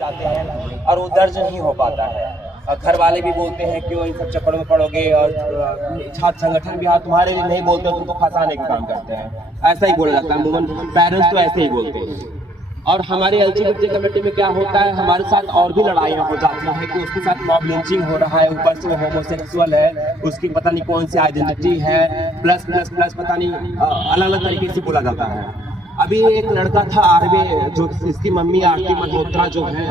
जाते हैं और वो दर्ज नहीं हो पाता है। घर वाले भी बोलते हैं क्यों इन सब चक्करों में पड़ोगे, और छात्र संगठन भी तुम्हारे लिए नहीं बोलते, तुमको फंसाने का काम करते हैं, ऐसा ही बोला जाता है। अमूमन पेरेंट्स तो ऐसे ही बोलते हैं। और हमारे एलजीबीटी कम्युनिटी में क्या होता है, हमारे साथ और भी लड़ाइयाँ हो जाती हैं कि उसके साथ मॉब लिंचिंग हो रहा है, ऊपर से वो होमोसेक्सुअल है, उसकी पता नहीं कौन सी आइडेंटिटी है, प्लस प्लस प्लस पता नहीं अलग अलग तरीके से बोला जाता है। अभी एक लड़का था आरवे, जो इसकी मम्मी आरती मल्होत्रा जो है,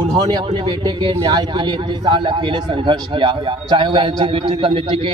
उन्होंने अपने बेटे के न्याय के लिए इतने साल अकेले संघर्ष किया, चाहे वो एलजीबीटी कम्युनिटी के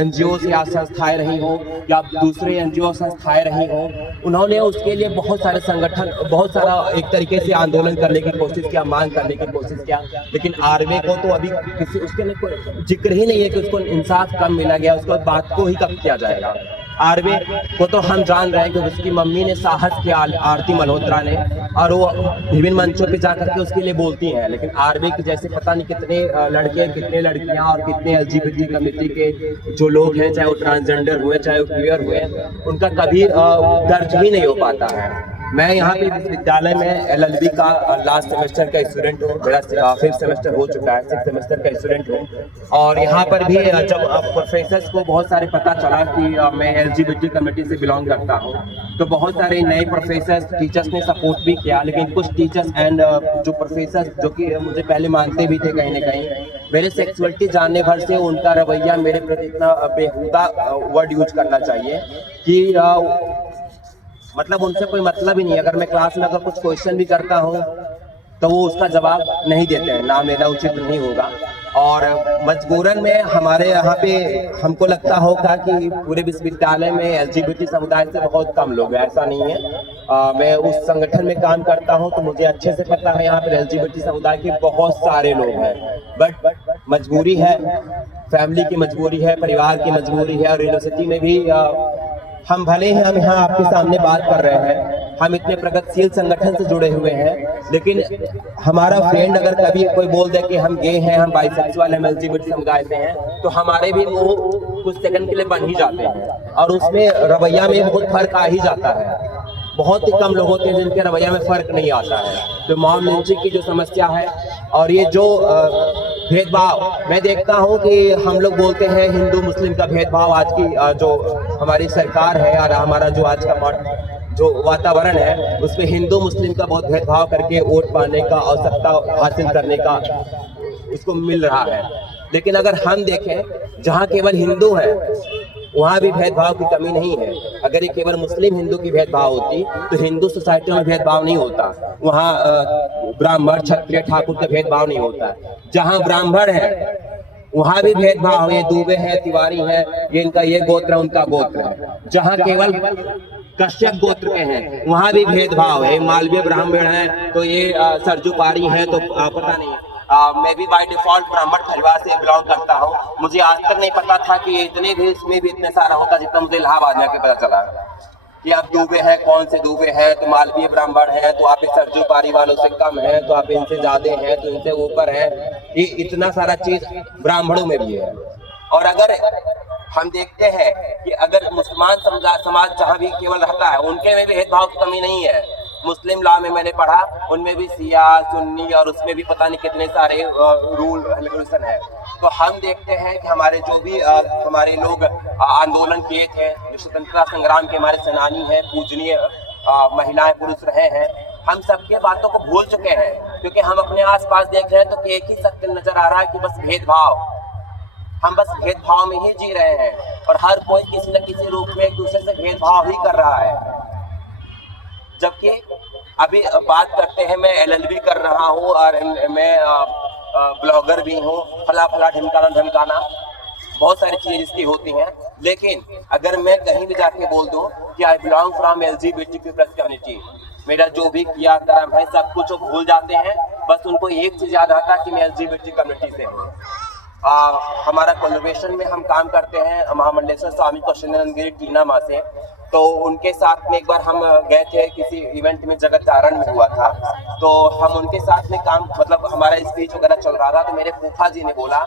एनजीओ या संस्थाएं रही हो या दूसरे एनजीओ संस्थाएं रही हो। उन्होंने उसके लिए बहुत सारे संगठन, बहुत सारा एक तरीके से आंदोलन करने की कोशिश किया, मांग करने की कोशिश किया, लेकिन आरवे को तो अभी किसी उसके कोई जिक्र ही नहीं है कि उसको इंसाफ कब मिला गया, उसको बात को ही कब किया जाएगा। आरवे को तो हम जान रहे हैं कि उसकी मम्मी ने साहस किया, आरती मल्होत्रा ने, और वो विभिन्न मंचों पे जाकर के उसके लिए बोलती हैं, लेकिन आरवे के जैसे पता नहीं कितने लड़के, कितने लड़कियां और कितने एलजीबीटी कम्युनिटी के जो लोग हैं, चाहे वो ट्रांसजेंडर हुए, चाहे वो क्वियर हुए, उनका कभी दर्ज ही नहीं हो पाता है। मैं यहाँ पे विश्वविद्यालय में एलएलबी का लास्ट सेमेस्टर का स्टूडेंट हूँ, मेरा 5th सेमेस्टर हो चुका है, 6th सेमेस्टर का स्टूडेंट हूँ। और यहाँ पर भी जब प्रोफेसर्स को बहुत सारे पता चला कि मैं एलजीबीटी कम्युनिटी से बिलोंग करता हूँ, तो बहुत सारे नए प्रोफेसर्स, टीचर्स ने सपोर्ट भी किया, लेकिन कुछ टीचर्स एंड जो प्रोफेसर्स जो कि मुझे पहले मानते भी थे कहीं ना कहीं, मेरे सेक्सुअलिटी जानने भर से उनका रवैया मेरे प्रति इतना बेहुदा वर्ड यूज करना चाहिए कि मतलब उनसे कोई मतलब ही नहीं। अगर मैं क्लास में अगर कुछ क्वेश्चन भी करता हूँ तो वो उसका जवाब नहीं देते हैं, नाम लेना उचित नहीं होगा। और मजबूरन में हमारे यहाँ पे हमको लगता होगा कि पूरे विश्वविद्यालय में एलजीबीटी समुदाय से बहुत कम लोग हैं, ऐसा नहीं है। मैं उस संगठन में काम करता हूँ तो मुझे अच्छे से पता है यहाँ पे एलजीबीटी समुदाय के बहुत सारे लोग हैं, बट मजबूरी है, फैमिली की मजबूरी है, परिवार की मजबूरी है, और यूनिवर्सिटी में भी हम भले ही हम यहाँ आपके सामने बात कर रहे हैं, हम इतने प्रगतिशील संगठन से जुड़े हुए हैं, लेकिन हमारा फ्रेंड अगर कभी कोई बोल दे कि हम गे हैं, हम बाइसेक्सुअल हैं, एलजीबीटी समुदाय से हैं, तो हमारे भी मुंह कुछ सेकंड के लिए बन ही जाते हैं, और उसमें रवैया में बहुत फर्क आ ही जाता है। बहुत ही कम लोग होते हैं जिनके रवैया में फर्क नहीं आता है। तो मॉब लिंचिंग की जो समस्या है और ये जो भेदभाव, मैं देखता हूँ कि हम लोग बोलते हैं हिंदू मुस्लिम का भेदभाव, आज की जो हमारी सरकार है और हमारा जो आज का जो वातावरण है उसमें हिंदू मुस्लिम का बहुत भेदभाव करके वोट पाने का और सत्ता हासिल करने का उसको मिल रहा है। लेकिन अगर हम देखें, जहाँ केवल हिंदू है वहाँ भी भेदभाव की कमी नहीं है। अगर ये केवल मुस्लिम हिंदू की भेदभाव होती तो हिंदू सोसाइटी में भेदभाव नहीं होता, वहाँ ब्राह्मण क्षत्रिय ठाकुर का भेदभाव नहीं होता। जहाँ ब्राह्मण है वहाँ भी भेदभाव, ये दूबे हैं, तिवारी हैं, ये इनका ये गोत्र है, उनका गोत्र है। जहाँ केवल कश्यप गोत्र के हैं वहाँ भी भेदभाव है, मालवीय ब्राह्मण है तो ये सरजुपारी है, तो पता नहीं। मैं भी बाय डिफॉल्ट ब्राह्मण परिवार से बिलोंग करता हूँ, मुझे आज तक नहीं पता था कि इतने भी इसमें भी इतने सारा होता, जितना मुझे इलाहाबाद में आके पता चला कि आप दूबे हैं, कौन से दूबे हैं, तो मालवीय ब्राह्मण है तो आप सरजुपारी वालों से कम है, तो आप इनसे ज्यादा हैं, तो इनसे ऊपर है। ये इतना सारा चीज ब्राह्मणों में भी है। और अगर हम देखते हैं कि अगर मुसलमान समाज जहाँ भी केवल रहता है उनके में भी भेदभाव की कमी नहीं है। मुस्लिम लॉ में मैंने पढ़ा, उनमें भी शिया सुन्नी और उसमें भी पता नहीं कितने सारे रूल रेगुलेशन है। तो हम देखते हैं कि हमारे जो भी हमारे लोग आंदोलन किए थे, जो स्वतंत्रता संग्राम के हमारे सेनानी हैं, पूजनीय महिलाएं पुरुष रहे हैं, हम सबके बातों को भूल चुके हैं, क्योंकि हम अपने आसपास देख रहे हैं तो एक ही सत्य नजर आ रहा है कि बस भेदभाव, हम बस भेदभाव में ही जी रहे हैं, और हर कोई किसी न किसी रूप में एक दूसरे से भेदभाव ही कर रहा है। जबकि अभी बात करते हैं, मैं एलएलबी कर रहा हूँ और मैं ब्लॉगर भी हूँ, फला फला ढिमकाना धमकाना, बहुत सारी चीजें जिसकी होती हैं। लेकिन अगर मैं कहीं भी जाके बोल दूं कि I belong from LGBTQ plus community, मेरा जो भी किया कर्म है सब कुछ वो भूल जाते हैं, बस उनको एक चीज याद आता है कि मैं एलजीबीटी कम्युनिटी से हूँ। हमारा कोलैबोरेशन में हम काम करते हैं महामंडलेश्वर स्वामी कौशल्यानंद टीना माँ से, तो उनके साथ में एक बार हम गए थे किसी इवेंट में, जगत जागरण में हुआ था, तो हम उनके साथ में काम, मतलब हमारा स्पीच वगैरह चल रहा था, तो मेरे फूफा जी ने बोला,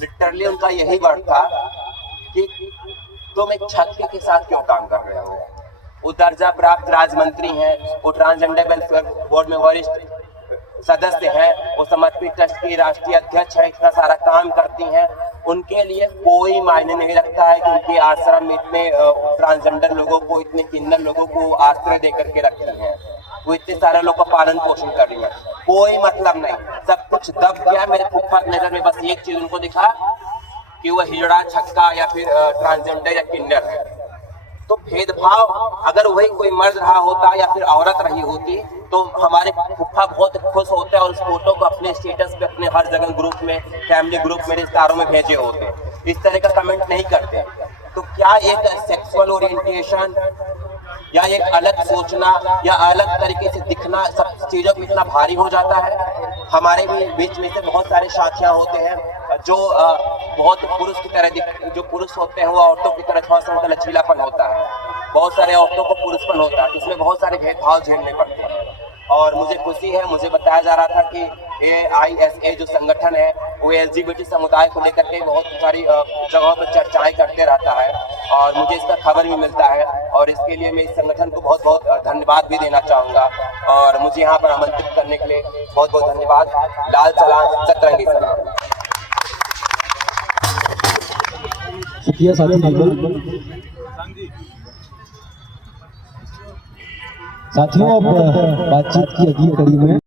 लिटरली उनका यही वर्ड था कि तुम एक छत के साथ क्यों काम कर रहे हो। वो दर्जा प्राप्त राज्य मंत्री हैं, वो ट्रांसजेंडर वेलफेयर बोर्ड में वरिष्ठ सदस्य हैं, वो समर्पित ट्रस्ट की राष्ट्रीय अध्यक्ष है, इतना सारा काम करती हैं। उनके लिए कोई मायने नहीं रखता है कि उनके आश्रम में इतने ट्रांसजेंडर लोगों को, इतने किन्नर लोगों को आश्रय दे करके रखी हैं, वो इतने सारे लोगों का पालन पोषण कर रही है। कोई मतलब नहीं, सब कुछ दब गया। मेरे फुफ्फा की नजर में बस एक चीज उनको दिखा कि वो हिजड़ा, छक्का या फिर ट्रांसजेंडर या किन्नर है। तो भेदभाव अगर वही कोई मर्द रहा होता या फिर औरत रही होती तो हमारे फुफ्फा बहुत खुश होते और उस फोटो को अपने स्टेटस पे, अपने हर जगह ग्रुप में, फैमिली ग्रुप में, रिश्तेदारों में भेजे होते। इस तरह का कमेंट नहीं करते। तो क्या एक सेक्सुअल ओरिएंटेशन या एक अलग सोचना या अलग तरीके से दिखना सब चीजों में इतना भारी हो जाता है? हमारे भी बीच में से बहुत सारे साथियां होते हैं जो बहुत पुरुष की तरह जो पुरुष होते हैं वो औरतों की तरह थोड़ा सा उनका लचीलापन होता है। बहुत सारे औरतों को पुरुषपन होता है, जिसमें बहुत सारे भेदभाव झेलने पड़ते हैं। और मुझे खुशी है, मुझे बताया जा रहा था कि AISA जो संगठन है वो LGBT समुदाय को लेकर के बहुत सारी जगहों पर चर्चाएं करते रहता है और मुझे इसका खबर भी मिलता है। और इसके लिए मैं इस संगठन को बहुत बहुत धन्यवाद भी देना चाहूँगा और मुझे यहाँ पर आमंत्रित करने के लिए बहुत बहुत धन्यवाद। लाल सलाम, सतरंगी सलाम। शुक्रिया साथी बिल्कुल। साथियों अब बातचीत की अगली कड़ी में